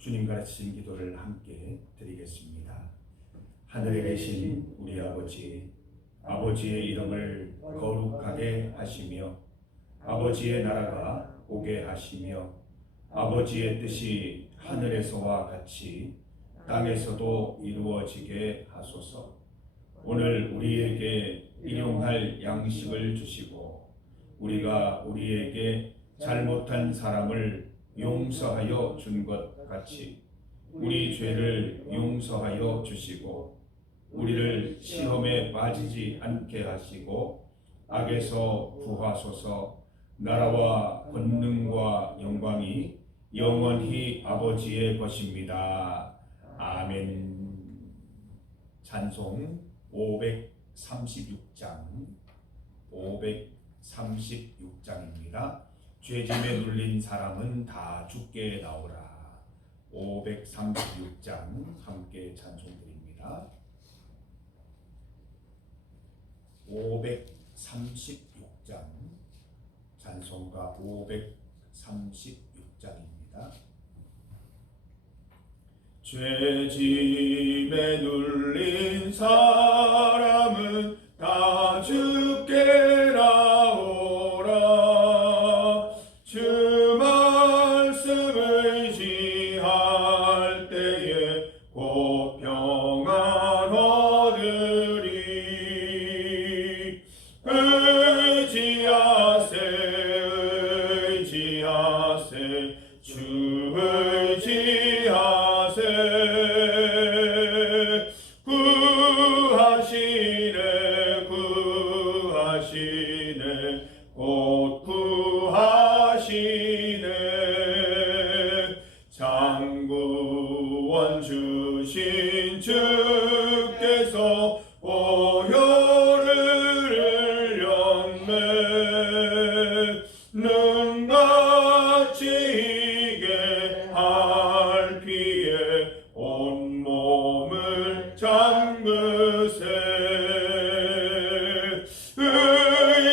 주님 가르치신 기도를 함께 드리겠습니다. 하늘에 계신 우리 아버지, 아버지의 이름을 거룩하게 하시며 아버지의 나라가 오게 하시며 아버지의 뜻이 하늘에서와 같이 땅에서도 이루어지게 하소서. 오늘 우리에게 일용할 양식을 주시고 우리가 우리에게 잘못한 사람을 용서하여 준 것 같이 우리 죄를 용서하여 주시고 우리를 시험에 빠지지 않게 하시고 악에서 구하소서. 나라와 권능과 영광이 영원히 아버지의 것입니다. 아멘. 찬송 536장입니다. 죄짐에 눌린 사람은 다 죽게 나오라. 536장 함께 찬송드립니다. 536장 찬송가 536장입니다. 죄짐에 눌린 사람은 다 죽게 나오라. 주 말씀 의지할 때에 곧 평안 얻으리. 의지하세 주 의지하세. 구하시네 곧 구하시네. 장구원 주신 주께서 오효를 연매 눈같이 희게 할 피에 온몸을 잠그세.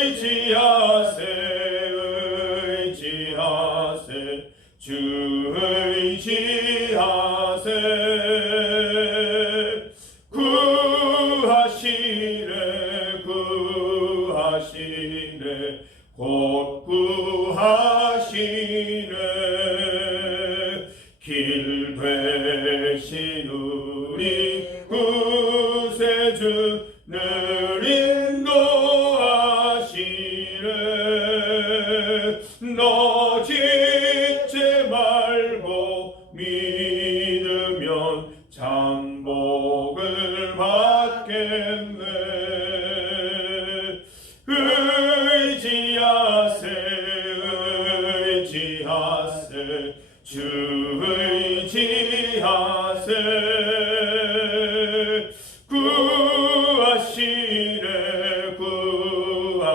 의지하세 주 의지하세. 구하시네 곧 구하시네. 길 되신 우리 구세주 늘 인도하시네. 너 짓지 말고 믿으면 장복을 받겠네. 의지하세 주 의지하세.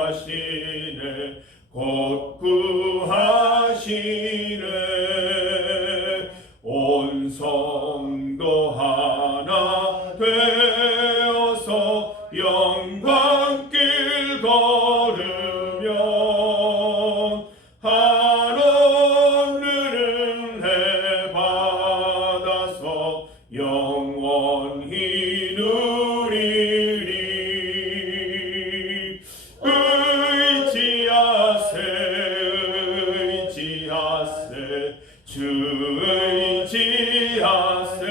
구하시네 곧 구하시네. 온 성도 하나 되어서 영광길 걸으면 한없는 은혜 받아서 영원히 누리리. 의지하세 주 의지하세.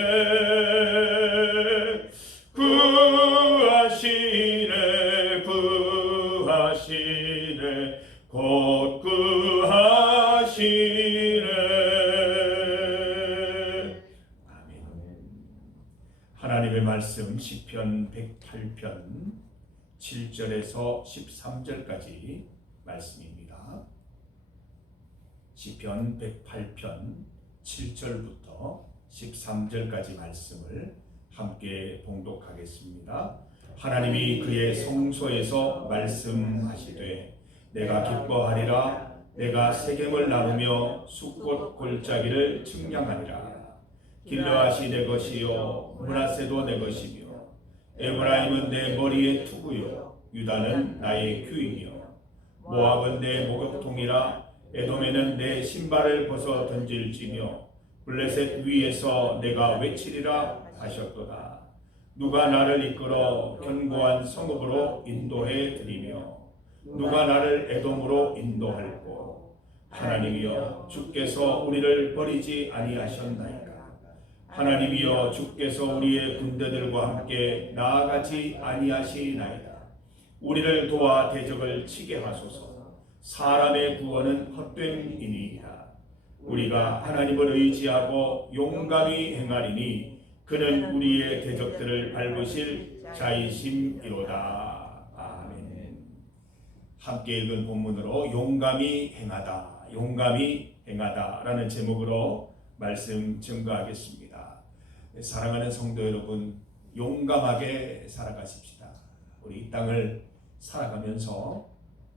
구하시네 곧 구하시네. 아멘. 하나님의 말씀 시편 108편 7절에서 13절까지 말씀입니다. 시편 108편 7절부터 13절까지 말씀을 함께 봉독하겠습니다. 하나님이 그의 성소에서 말씀하시되 내가 기뻐하리라. 내가 세겜을 나누며 숫꽃 골짜기를 측량하리라. 길르앗이 내 것이요 므낫세도 내 것이며 에브라임은 내 머리의 투구요 유다는 나의 규이며 모압은 내 목욕통이라. 에돔에는 내 신발을 벗어 던질지며 블레셋 위에서 내가 외치리라 하셨도다. 누가 나를 이끌어 견고한 성읍으로 인도해 드리며 누가 나를 에돔으로 인도할꼬. 하나님이여 주께서 우리를 버리지 아니하셨나이까. 하나님이여 주께서 우리의 군대들과 함께 나아가지 아니하시나이다. 우리를 도와 대적을 치게 하소서. 사람의 구원은 헛됨이니이다. 우리가 하나님을 의지하고 용감히 행하리니 그는 우리의 대적들을 밟으실 자이심이로다. 아멘. 함께 읽은 본문으로 용감히 행하다, 용감히 행하다라는 제목으로 말씀 증거하겠습니다. 사랑하는 성도 여러분, 용감하게 살아가십시다. 우리 이 땅을 살아가면서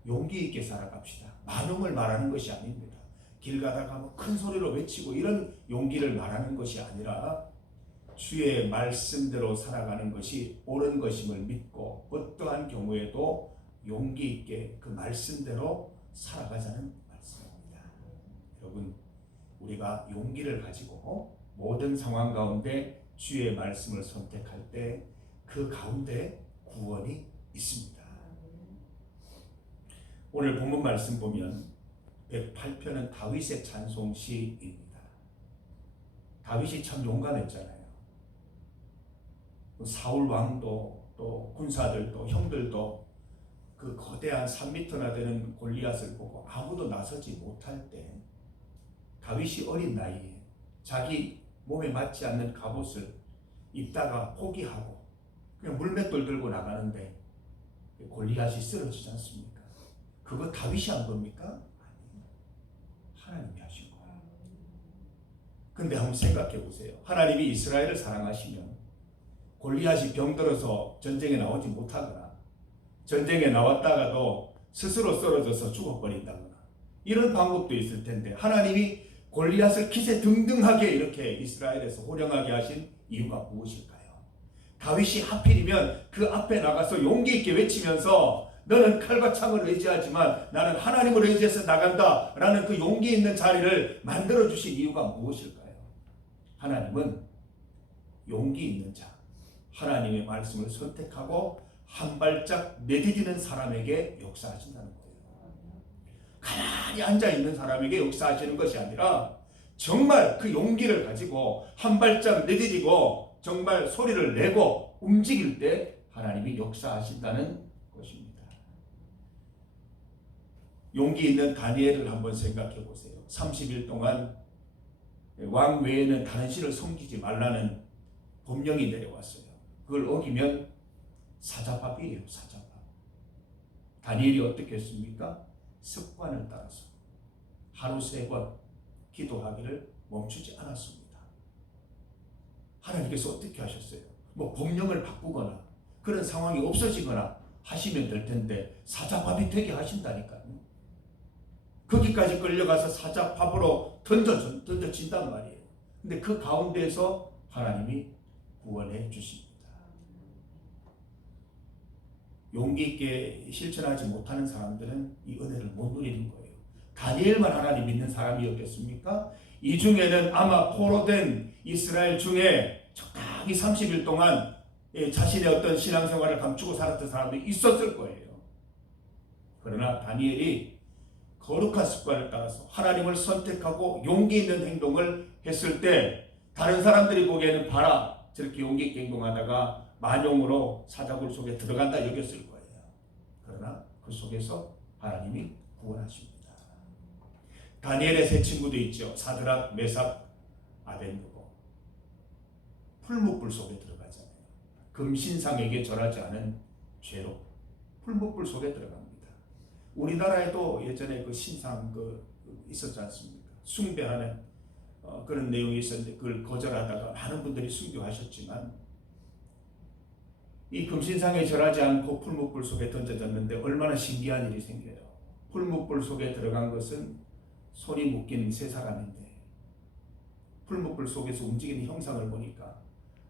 용기 있게 살아갑시다. 많음을 말하는 것이 아닙니다. 길 가다가 뭐 큰 소리로 외치고 이런 용기를 말하는 것이 아니라 주의 말씀대로 살아가는 것이 옳은 것임을 믿고 어떠한 경우에도 용기 있게 그 말씀대로 살아가자는 말씀입니다. 여러분, 우리가 용기를 가지고 모든 상황 가운데 주의 말씀을 선택할 때 그 가운데 구원이 있습니다. 오늘 본문 말씀 보면 108편은 다윗의 찬송시입니다. 다윗이 참 용감했잖아요. 사울 왕도 또 군사들도 형들도 그 거대한 3m나 되는 골리앗을 보고 아무도 나서지 못할 때 다윗이 어린 나이에 자기 몸에 맞지 않는 갑옷을 입다가 포기하고 그냥 물맷돌 들고 나가는데 골리앗이 쓰러지지 않습니까? 그거 다윗이 한 겁니까? 아니에요. 하나님이 하신 거예요. 근데 한번 생각해 보세요. 하나님이 이스라엘을 사랑하시면 골리앗이 병들어서 전쟁에 나오지 못하거나 전쟁에 나왔다가도 스스로 쓰러져서 죽어버린다거나 이런 방법도 있을 텐데 하나님이 골리앗을 기세등등하게 이렇게 이스라엘에서 호령하게 하신 이유가 무엇일까요? 다윗이 하필이면 그 앞에 나가서 용기 있게 외치면서 너는 칼과 창을 의지하지만 나는 하나님을 의지해서 나간다 라는 그 용기 있는 자리를 만들어주신 이유가 무엇일까요? 하나님은 용기 있는 자, 하나님의 말씀을 선택하고 한 발짝 내디디는 사람에게 역사하신다는 거예요. 가만히 앉아있는 사람에게 역사하시는 것이 아니라 정말 그 용기를 가지고 한 발짝 내디디고 정말 소리를 내고 움직일 때 하나님이 역사하신다는 것입니다. 용기 있는 다니엘을 한번 생각해 보세요. 30일 동안 왕 외에는 다른 신을 섬기지 말라는 법령이 내려왔어요. 그걸 어기면 사자밥이에요. 사자밥. 다니엘이 어떻게 했습니까? 습관을 따라서 하루 3번 기도하기를 멈추지 않았습니다. 하나님께서 어떻게 하셨어요? 뭐 법령을 바꾸거나 그런 상황이 없어지거나 하시면 될 텐데 사자밥이 되게 하신다니까요. 거기까지 끌려가서 사자밥으로 던져진단 말이에요. 근데 그 가운데에서 하나님이 구원해 주십니다. 용기 있게 실천하지 못하는 사람들은 이 은혜를 못 누리는 거예요. 다니엘만 하나님 믿는 사람이었겠습니까? 이 중에는 아마 포로된 이스라엘 중에 적당히 30일 동안 자신의 어떤 신앙생활을 감추고 살았던 사람들이 있었을 거예요. 그러나 다니엘이 거룩한 습관을 따라서 하나님을 선택하고 용기 있는 행동을 했을 때 다른 사람들이 보기에는 봐라 저렇게 용기 있게 행동하다가 만용으로 사자굴 속에 들어간다 여겼을 거예요. 그러나 그 속에서 하나님이 구원하십니다. 다니엘의 세 친구도 있죠. 사드락, 메삭, 아벤느고. 풀무불 속에 들어가잖아요. 금신상에게 절하지 않은 죄로 풀무불 속에 들어갑니다. 우리나라에도 예전에 그 신상 있었지 않습니까? 숭배하는 그런 내용이 있었는데 그걸 거절하다가 많은 분들이 순교하셨지만 이 금신상에 절하지 않고 풀무불 속에 던져졌는데 얼마나 신기한 일이 생겨요. 풀무불 속에 들어간 것은 손이 묶인 3사람인데 풀무불 속에서 움직이는 형상을 보니까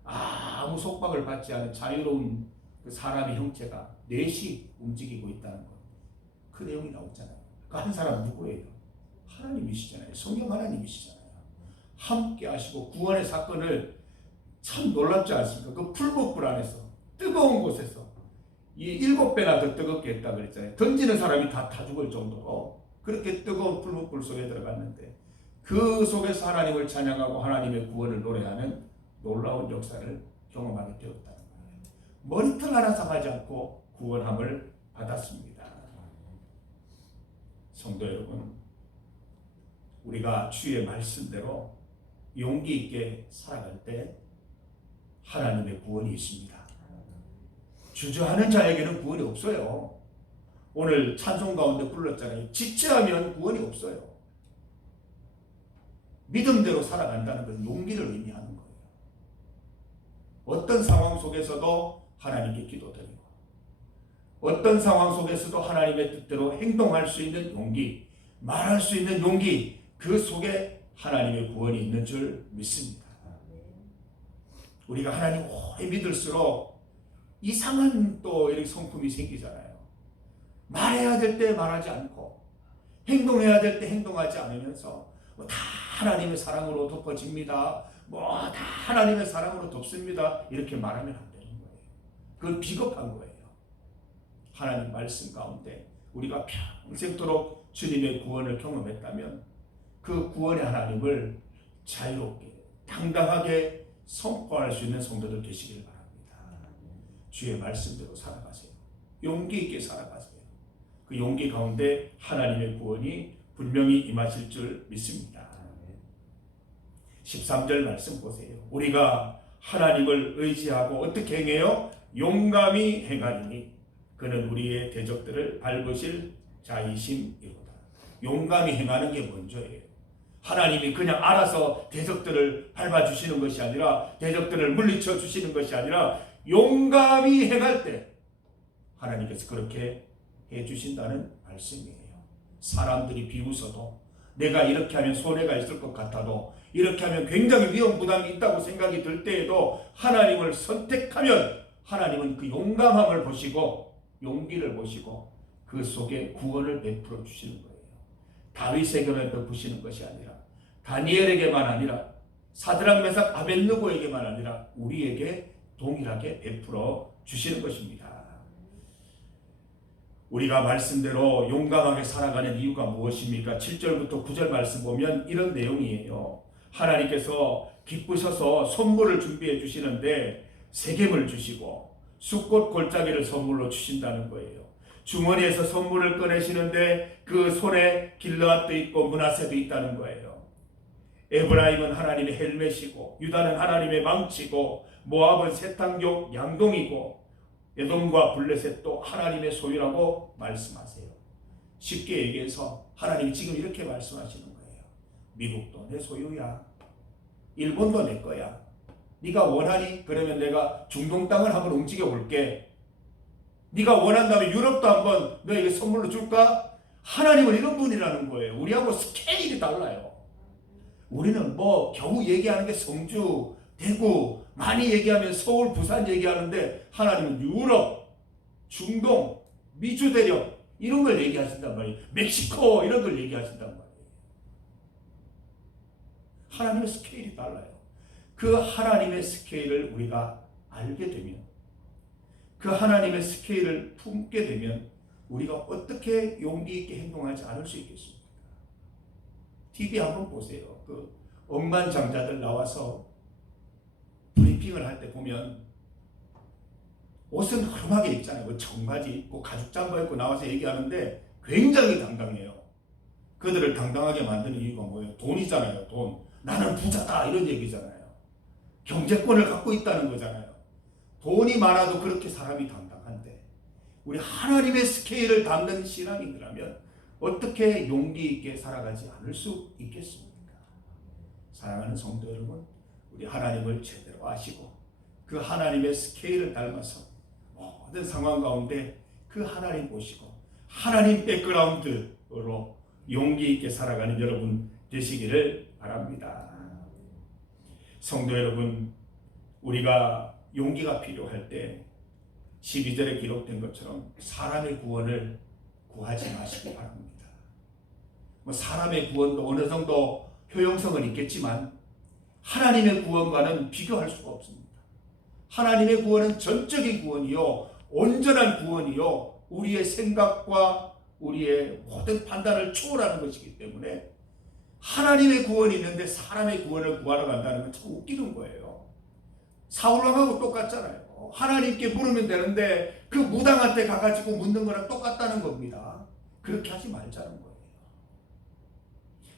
아무 속박을 받지 않은 자유로운 그 사람의 형체가 넷이 움직이고 있다는 것. 그 내용이 나오잖아요. 그 한 사람 누구예요? 하나님이시잖아요. 성령 하나님이시잖아요. 함께 하시고 구원의 사건을 참 놀랍지 않습니까? 그 풀복불 안에서 뜨거운 곳에서 이 7배나 더 뜨겁게 했다 그랬잖아요. 던지는 사람이 다 죽을 정도로 그렇게 뜨거운 풀복불 속에 들어갔는데 그 속에서 하나님을 찬양하고 하나님의 구원을 노래하는 놀라운 역사를 경험하게 되었다는 거예요. 머리털 하나 상하지 않고 구원함을 받았습니다. 성도 여러분, 우리가 주의 말씀대로 용기 있게 살아갈 때 하나님의 구원이 있습니다. 주저하는 자에게는 구원이 없어요. 오늘 찬송 가운데 불렀잖아요. 지체하면 구원이 없어요. 믿음대로 살아간다는 건 용기를 의미하는 거예요. 어떤 상황 속에서도 하나님께 기도드리고 어떤 상황 속에서도 하나님의 뜻대로 행동할 수 있는 용기, 말할 수 있는 용기, 그 속에 하나님의 구원이 있는 줄 믿습니다. 우리가 하나님 오래 믿을수록 이상한 또 이렇게 성품이 생기잖아요. 말해야 될 때 말하지 않고 행동해야 될 때 행동하지 않으면서 다 하나님의 사랑으로 덮어집니다. 다 하나님의 사랑으로 덮습니다. 이렇게 말하면 안 되는 거예요. 그건 비겁한 거예요. 하나님 말씀 가운데 우리가 평생토록 주님의 구원을 경험했다면 그 구원의 하나님을 자유롭게 당당하게 선포할 수 있는 성도들 되시길 바랍니다. 주의 말씀대로 살아가세요. 용기 있게 살아가세요. 그 용기 가운데 하나님의 구원이 분명히 임하실 줄 믿습니다. 13절 말씀 보세요. 우리가 하나님을 의지하고 어떻게 행해요? 용감히 행하리니 그는 우리의 대적들을 밟으실 자이심이로다. 용감히 행하는 게 먼저예요. 하나님이 그냥 알아서 대적들을 밟아주시는 것이 아니라 대적들을 물리쳐 주시는 것이 아니라 용감히 행할 때 하나님께서 그렇게 해주신다는 말씀이에요. 사람들이 비웃어도 내가 이렇게 하면 손해가 있을 것 같아도 이렇게 하면 굉장히 위험 부담이 있다고 생각이 들 때에도 하나님을 선택하면 하나님은 그 용감함을 보시고 용기를 보시고 그 속에 구원을 베풀어 주시는 거예요. 다윗에게만 베푸시는 것이 아니라 다니엘에게만 아니라 사드락 메삭 아벳느고에게만 아니라 우리에게 동일하게 베풀어 주시는 것입니다. 우리가 말씀대로 용감하게 살아가는 이유가 무엇입니까? 7절부터 9절 말씀 보면 이런 내용이에요. 하나님께서 기쁘셔서 선물을 준비해 주시는데 세겜을 주시고 숫꽃 골짜기를 선물로 주신다는 거예요. 주머니에서 선물을 꺼내시는데 그 손에 길르앗도 있고 므낫세도 있다는 거예요. 에브라임은 하나님의 헬멧이고 유다는 하나님의 망치고 모압은 세탕족 양동이고 에돔과 블레셋도 하나님의 소유라고 말씀하세요. 쉽게 얘기해서 하나님이 지금 이렇게 말씀하시는 거예요. 미국도 내 소유야. 일본도 내 거야. 네가 원하니? 그러면 내가 중동 땅을 한번 움직여 볼게. 네가 원한다면 유럽도 한번 너에게 선물로 줄까? 하나님은 이런 분이라는 거예요. 우리하고 스케일이 달라요. 우리는 겨우 얘기하는 게 성주, 대구, 많이 얘기하면 서울, 부산 얘기하는데 하나님은 유럽, 중동, 미주 대륙 이런 걸 얘기하신단 말이에요. 멕시코 이런 걸 얘기하신단 말이에요. 하나님의 스케일이 달라요. 그 하나님의 스케일을 우리가 알게 되면 그 하나님의 스케일을 품게 되면 우리가 어떻게 용기 있게 행동하지 않을 수 있겠습니까? TV 한번 보세요. 그 억만장자들 나와서 브리핑을 할 때 보면 옷은 허름하게 입잖아요. 청바지 입고 가죽 잠바 입고 나와서 얘기하는데 굉장히 당당해요. 그들을 당당하게 만드는 이유가 뭐예요? 돈이잖아요. 돈. 나는 부자다 이런 얘기잖아요. 경제권을 갖고 있다는 거잖아요. 돈이 많아도 그렇게 사람이 당당한데 우리 하나님의 스케일을 담는 신앙인이라면 어떻게 용기 있게 살아가지 않을 수 있겠습니까? 사랑하는 성도 여러분, 우리 하나님을 제대로 아시고 그 하나님의 스케일을 닮아서 모든 상황 가운데 그 하나님 보시고 하나님 백그라운드로 용기 있게 살아가는 여러분 되시기를 바랍니다. 성도 여러분, 우리가 용기가 필요할 때 12절에 기록된 것처럼 사람의 구원을 구하지 마시기 바랍니다. 사람의 구원도 어느 정도 효용성은 있겠지만 하나님의 구원과는 비교할 수가 없습니다. 하나님의 구원은 전적인 구원이요, 온전한 구원이요, 우리의 생각과 우리의 모든 판단을 초월하는 것이기 때문에 하나님의 구원이 있는데 사람의 구원을 구하러 간다는 건 참 웃기는 거예요. 사울왕하고 똑같잖아요. 하나님께 물으면 되는데 그 무당한테 가가지고 묻는 거랑 똑같다는 겁니다. 그렇게 하지 말자는 거예요.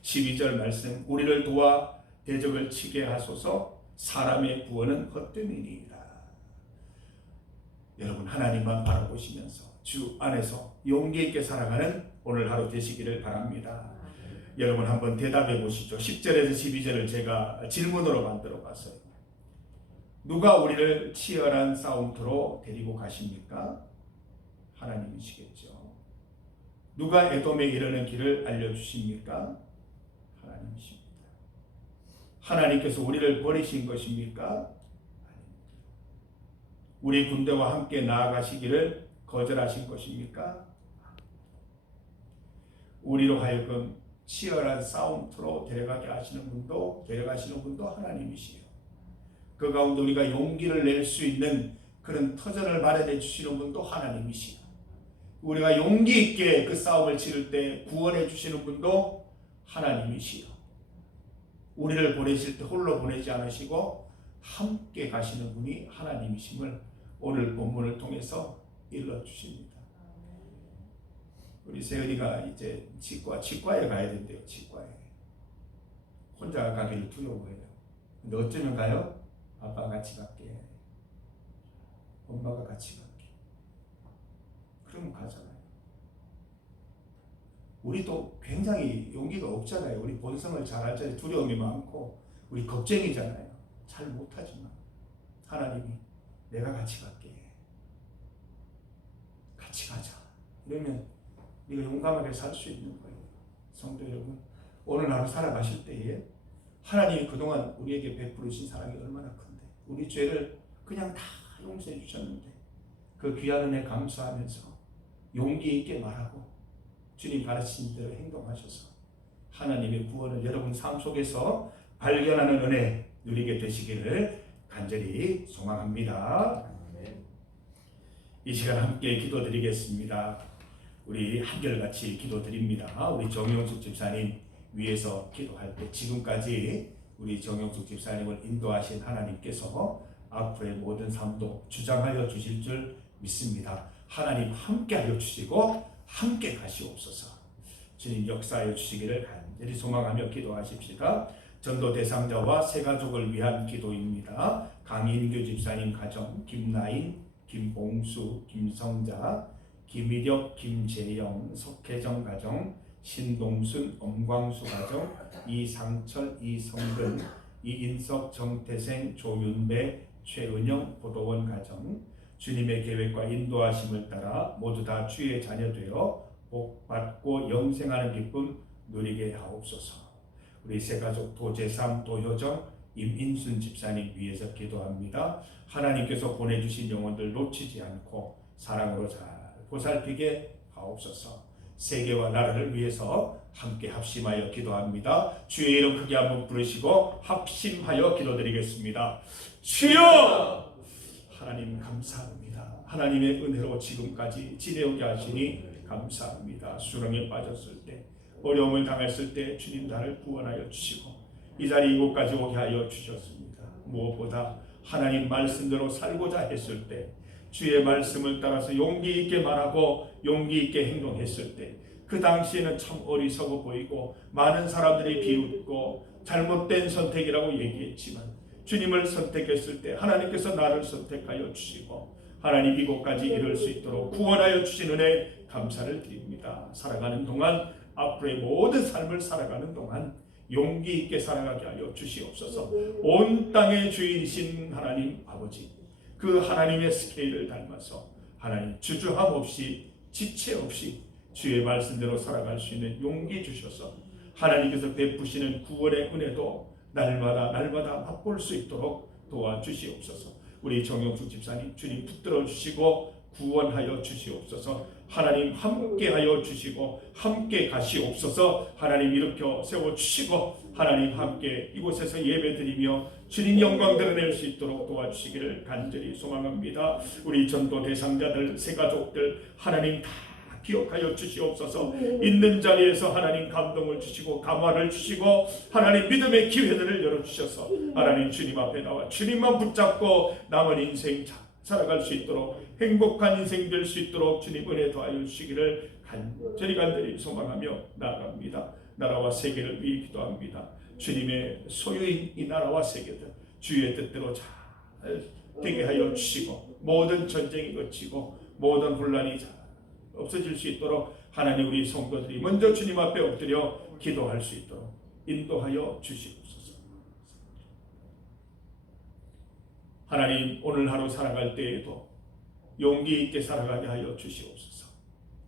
12절 말씀, 우리를 도와 대적을 치게 하소서. 사람의 구원은 헛됨이니이다. 여러분, 하나님만 바라보시면서 주 안에서 용기 있게 살아가는 오늘 하루 되시기를 바랍니다. 여러분 한번 대답해 보시죠. 10절에서 12절을 제가 질문으로 만들어 봤어요. 누가 우리를 치열한 싸움터로 데리고 가십니까? 하나님이시겠죠. 누가 에돔에 이르는 길을 알려주십니까? 하나님이십니다. 하나님께서 우리를 버리신 것입니까? 우리 군대와 함께 나아가시기를 거절하신 것입니까? 우리로 하여금 치열한 싸움터로 데려가시는 분도 하나님이시요. 그 가운데 우리가 용기를 낼 수 있는 그런 터전을 마련해 주시는 분도 하나님이시요. 우리가 용기 있게 그 싸움을 치를 때 구원해 주시는 분도 하나님이시요. 우리를 보내실 때 홀로 보내지 않으시고 함께 가시는 분이 하나님이심을 오늘 본문을 통해서 일러 주십니다. 우리 세은이가 이제 치과에 가야 된대요. 치과에. 혼자 가기를 두려워해요. 근데 어쩌면 가요? 아빠가 같이 갈게. 엄마가 같이 갈게. 그러면 가잖아요. 우리도 굉장히 용기가 없잖아요. 우리 본성을 잘 알잖아요. 두려움이 많고 우리 겁쟁이잖아요. 잘 못하지만 하나님이 내가 같이 갈게. 같이 가자. 이러면 네가 용감하게 살 수 있는 거예요. 성도 여러분, 오늘 하루 살아가실 때에 하나님이 그동안 우리에게 베풀으신 사랑이 얼마나 큰데, 우리 죄를 그냥 다 용서해 주셨는데 그 귀한 은혜 감사하면서 용기 있게 말하고 주님 가르치신 대로 행동하셔서 하나님의 구원을 여러분 삶 속에서 발견하는 은혜 누리게 되시기를 간절히 소망합니다. 이 시간 함께 기도드리겠습니다. 우리 한결같이 기도드립니다. 우리 정영숙 집사님 위해서 기도할 때 지금까지 우리 정영숙 집사님을 인도하신 하나님께서 앞으로의 모든 삶도 주장하여 주실 줄 믿습니다. 하나님 함께하여 주시고 함께 가시옵소서. 주님 역사하여 주시기를 간절히 소망하며 기도하십시다. 전도 대상자와 새 가족을 위한 기도입니다. 강인규 집사님 가정, 김나인, 김봉수, 김성자, 김희력, 김재영, 석혜정 가정, 신동순, 엄광수 가정, 이상철, 이성근, 이인석, 정태생, 조윤배, 최은영, 보도원 가정, 주님의 계획과 인도하심을 따라 모두 다 주의 자녀 되어 복받고 영생하는 기쁨 누리게 하옵소서. 우리 새가족 도재삼, 도효정, 임인순 집사님 위해서 기도합니다. 하나님께서 보내주신 영혼들 놓치지 않고 사랑으로 잘 보살피게 하옵소서. 세계와 나라를 위해서 함께 합심하여 기도합니다. 주의 이름 크게 한번 부르시고 합심하여 기도드리겠습니다. 주여! 하나님 감사합니다. 하나님의 은혜로 지금까지 지내오게 하시니 감사합니다. 수렁에 빠졌을 때, 어려움을 당했을 때 주님 나를 구원하여 주시고 이 자리 이곳까지 오게 하여 주셨습니다. 무엇보다 하나님 말씀대로 살고자 했을 때, 주의 말씀을 따라서 용기 있게 말하고 용기 있게 행동했을 때, 그 당시에는 참 어리석어 보이고 많은 사람들이 비웃고 잘못된 선택이라고 얘기했지만 주님을 선택했을 때 하나님께서 나를 선택하여 주시고 하나님 이곳까지 이룰 수 있도록 구원하여 주신 은혜 감사를 드립니다. 살아가는 동안, 앞으로의 모든 삶을 살아가는 동안 용기 있게 살아가게 하여 주시옵소서. 온 땅의 주인이신 하나님 아버지, 그 하나님의 스케일을 닮아서 하나님 주저함 없이 지체 없이 주의 말씀대로 살아갈 수 있는 용기 주셔서 하나님께서 베푸시는 구원의 은혜도 날마다 맛볼 수 있도록 도와주시옵소서. 우리 정영숙 집사님 주님 붙들어 주시고 구원하여 주시옵소서. 하나님 함께하여 주시고 함께 가시옵소서. 하나님 일으켜 세워주시고 하나님 함께 이곳에서 예배드리며 주님 영광 드러낼 수 있도록 도와주시기를 간절히 소망합니다. 우리 전도 대상자들, 새가족들 하나님 다 기억하여 주시옵소서. 있는 자리에서 하나님 감동을 주시고 감화를 주시고 하나님 믿음의 기회들을 열어주셔서 하나님 주님 앞에 나와 주님만 붙잡고 남은 인생 살아갈 수 있도록 행복한 인생 될 수 있도록 주님 은혜 더하여 주시기를 간절히 소망하며 나아갑니다. 나라와 세계를 위해 기도합니다. 주님의 소유인 이 나라와 세계들 주의 뜻대로 잘 되게 하여 주시고 모든 전쟁이 그치고 모든 혼란이 없어질 수 있도록 하나님 우리 성도들이 먼저 주님 앞에 엎드려 기도할 수 있도록 인도하여 주시옵소서. 하나님 오늘 하루 살아갈 때에도 용기 있게 살아가게 하여 주시옵소서.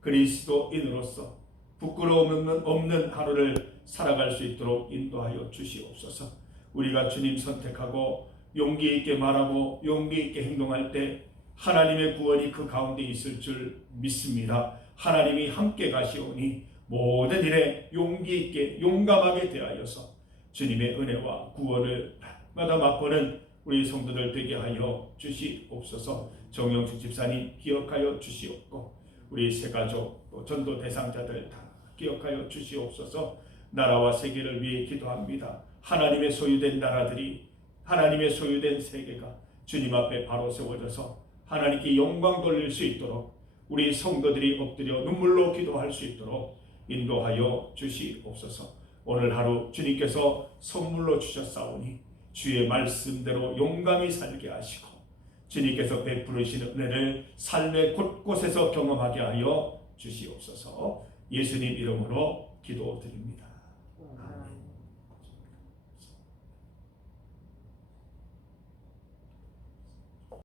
그리스도인으로서 부끄러움 없는 하루를 살아갈 수 있도록 인도하여 주시옵소서. 우리가 주님 선택하고 용기 있게 말하고 용기 있게 행동할 때 하나님의 구원이 그 가운데 있을 줄 믿습니다. 하나님이 함께 가시오니 모든 일에 용기 있게 용감하게 대하여서 주님의 은혜와 구원을 날마다 맛보는 우리 성도들 되게 하여 주시옵소서. 정영숙 집사님 기억하여 주시옵고 우리 새가족 또 전도 대상자들 다 기억하여 주시옵소서. 나라와 세계를 위해 기도합니다. 하나님의 소유된 나라들이 하나님의 소유된 세계가 주님 앞에 바로 세워져서 하나님께 영광 돌릴 수 있도록 우리 성도들이 엎드려 눈물로 기도할 수 있도록 인도하여 주시옵소서. 오늘 하루 주님께서 선물로 주셨사오니 주의 말씀대로 용감히 살게 하시고 주님께서 베푸시는 은혜를 삶의 곳곳에서 경험하게 하여 주시옵소서. 예수님 이름으로 기도드립니다. 아멘.